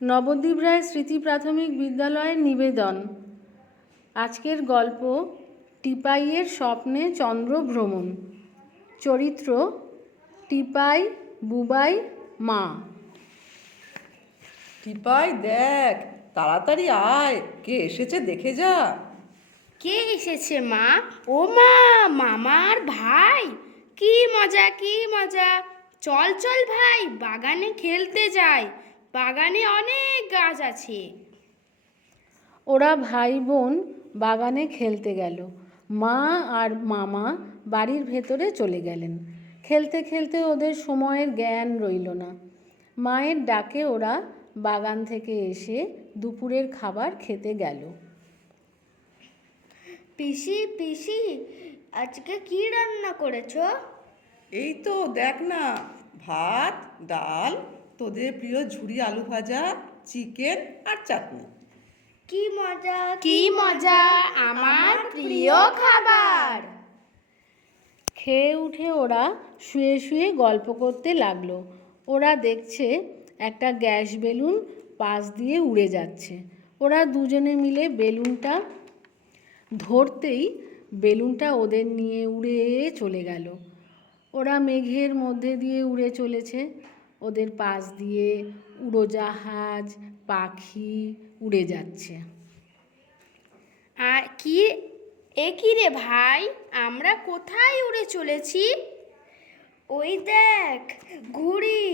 নবদ্বীপ রায় স্মৃতি প্রাথমিক বিদ্যালয়ের নিবেদন। আজকের গল্প টিপাইয়ের স্বপ্নে চন্দ্রভ্রমণ। চরিত্র টিপাই, বুবাই, মা। টিপাই, দেখ তাড়াতাড়ি আয়, কে এসেছে দেখে যা। কে এসেছে মা? ও মা, মামার ভাই! কি মজা, কি মজা! চল চল ভাই, বাগানে খেলতে যাই। বাগানে অনেক গাছ আছে। ওরা ভাই বোন বাগানে খেলতে গেল। মা আর মামা বাড়ির ভেতরে চলে গেলেন। খেলতে খেলতে ওদের সময়ের জ্ঞান রইল না। মায়ের ডাকে ওরা বাগান থেকে এসে দুপুরের খাবার খেতে গেল। পিসি পিসি, আজকে কি রান্না করেছো? এই তো দেখ না, ভাত, ডাল, তোদের প্রিয় ঝুরি আলু ভাজা, চিকেন আর চাটনি। কি মজা, কি মজা, আমার প্রিয় খাবার। খেয়ে উঠে ওরা শুয়ে শুয়ে গল্প করতে লাগলো। ওরা দেখছে একটা গ্যাস বেলুন পাশ দিয়ে উড়ে যাচ্ছে। ওরা দুজনে মিলে বেলুনটা ধরতেই বেলুনটা ওদের নিয়ে উড়ে চলে গেল। ওরা মেঘের মধ্যে দিয়ে উড়ে চলেছে। ওদের পাশ দিয়ে উড়োজাহাজ, পাখি উড়ে যাচ্ছে। আর কি, এ কি রে ভাই, আমরা কোথায় উড়ে চলেছি? ওই দেখ ঘুড়ি,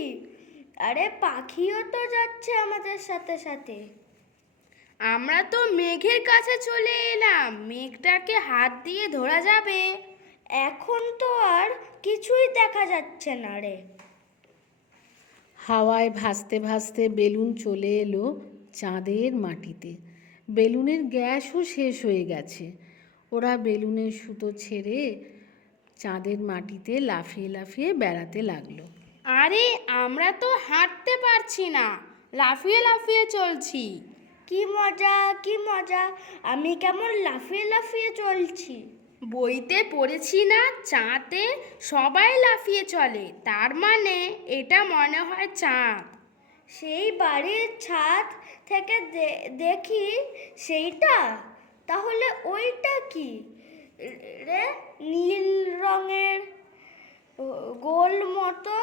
আরে পাখিও তো যাচ্ছে আমাদের সাথে সাথে। আমরা তো মেঘের কাছে চলে এলাম, মেঘটাকে হাত দিয়ে ধরা যাবে? এখন তো আর কিছুই দেখা যাচ্ছে না রে। হাওয়ায় ভাসতে ভাসতে বেলুন চলে এলো চাঁদের মাটিতে। বেলুনের গ্যাসও শেষ হয়ে গেছে। ওরা বেলুনের সুতো ছেড়ে চাঁদের মাটিতে লাফিয়ে লাফিয়ে বেড়াতে লাগলো। আরে আমরা তো হাঁটতে পারছি না, লাফিয়ে লাফিয়ে চলছি। কি মজা, কি মজা! আমি কেমন লাফিয়ে লাফিয়ে চলছি। বইতে পড়েছি না, চাঁদে সবাই লাফিয়ে চলে, তার মানে এটা মনে হয় চাঁদ। সেই বাড়ির ছাদ থেকে দেখি সেইটা, তাহলে ওইটা কি রে? নীল রঙের গোল মতো